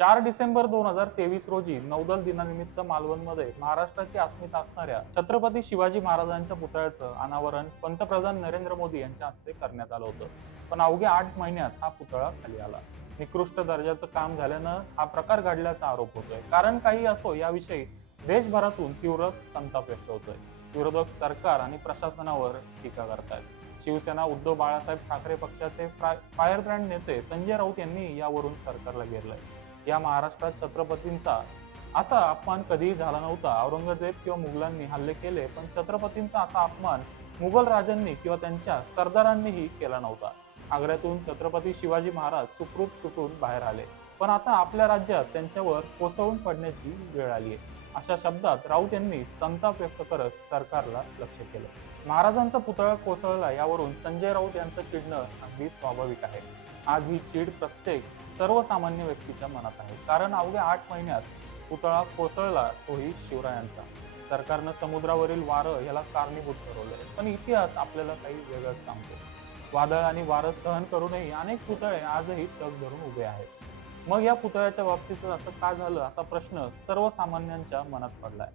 4 डिसेंबर 2023 रोजी नौदल दिनानिमित्त मालवणमध्ये महाराष्ट्राची अस्मिता असणाऱ्या छत्रपती शिवाजी महाराजांच्या पुतळ्याचं अनावरण पंतप्रधान नरेंद्र मोदी यांच्या हस्ते करण्यात आलं होतं. पण अवघ्या 8 महिन्यात हा पुतळा खाली आला. निकृष्ट दर्जाचं काम झाल्यानं हा प्रकार घडल्याचा आरोप होतोय. कारण काही असो, याविषयी देशभरातून तीव्र संताप व्यक्त होतोय. विरोधक सरकार आणि प्रशासनावर टीका करतायत. शिवसेना उद्धव बाळासाहेब ठाकरे पक्षाचे फायरब्रँड नेते संजय राऊत यांनी यावरून सरकारला घेरलंय. या महाराष्ट्रात छत्रपतींचा असा अपमान कधीही झाला नव्हता. औरंगजेब किंवा मुघलांनी हल्ले केले, पण छत्रपतींचा असा अपमान मुघल राजांनी किंवा त्यांच्या सरदारांनीही केला नव्हता. आग्र्यातून छत्रपती शिवाजी महाराज सुखरूप सुटून बाहेर आले, पण आता आपल्या राज्यात त्यांच्यावर कोसळून पडण्याची वेळ आली आहे. अशा शब्दात राऊत यांनी संताप व्यक्त करत सरकारला लक्ष केलं. महाराजांचा पुतळा कोसळला यावरून संजय राऊत यांचं चिडणं अगदी स्वाभाविक आहे. आज ही चीड प्रत्येक सर्वसामान्य व्यक्तीच्या मनात आहे. कारण अवघ्या 8 महिन्यात पुतळा कोसळला, तोही शिवरायांचा. सरकारनं समुद्रावरील वारं याला कारणीभूत ठरवलंय, पण इतिहास आपल्याला काही वेगळंच सांगतो. वादळ आणि वारं सहन करूनही अनेक पुतळे आजही तग धरून उभे आहेत. मग या पुतळ्याच्या बाबतीत असं का झालं, असा प्रश्न सर्वसामान्यांच्या मनात पडलाय.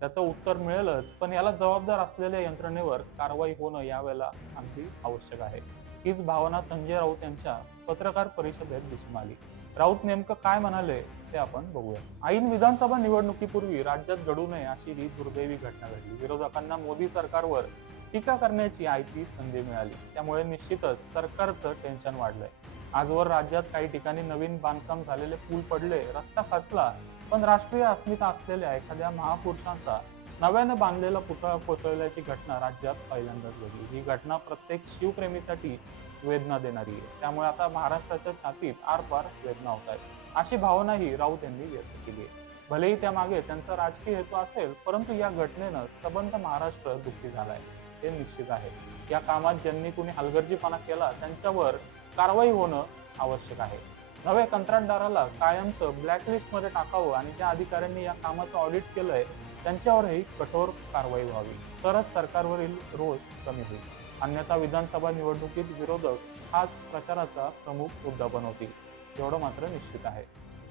त्याचं उत्तर मिळेलच, पण याला जबाबदार असलेल्या यंत्रणेवर कारवाई होणं यावेळेला अगदी आवश्यक आहे. हीच भावना संजय राऊत यांच्या पत्रकार परिषदेत दिसून आली. राऊत नेमकं काय म्हणाले ते आपण बघूया. ऐन विधानसभा निवडणुकीपूर्वी राज्यात घडू नये अशी ही दुर्दैवी घटना घडली. विरोधकांना मोदी सरकारवर टीका करण्याची आयती संधी मिळाली. त्यामुळे निश्चितच सरकारचं टेन्शन वाढलंय. आजवर राज्यात काही ठिकाणी नवीन बांधकाम झालेले पूल पडले, रस्ता खचला, पण राष्ट्रीय अस्मिता असलेल्या एखाद्या महापुरुषांचा नव्याने बांधलेला पुतळा कोसळल्याची घटना राज्यात पहिल्यांदाच घडली. ही घटना प्रत्येक शिवप्रेमीसाठी वेदना देणारी आहे. त्यामुळे आता महाराष्ट्राच्या छातीत आरपार वेदना होत आहेत, अशी भावनाही राऊत यांनी व्यक्त केली आहे. भलेही त्यामागे त्यांचा राजकीय हेतू असेल, परंतु या घटनेनं सबंध महाराष्ट्र दुःखी झालाय, हे निश्चित आहे. या कामात ज्यांनी कुणी हलगर्जीपणा केला त्यांच्यावर कारवाई होणं आवश्यक आहे. नव्या कंत्राटदाराला कायमचं ब्लॅकलिस्टमध्ये टाकावं आणि ज्या अधिकाऱ्यांनी या कामाचं ऑडिट केलंय त्यांच्यावरही कठोर कारवाई व्हावी, तरच सरकारवरील रोष कमी होईल. अन्यथा विधानसभा निवडणुकीत विरोधक हाच प्रचाराचा प्रमुख मुद्दा बनवतील, एवढं मात्र निश्चित आहे.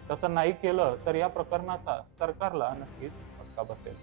तसं नाही केलं तर या प्रकरणाचा सरकारला नक्कीच फटका बसेल.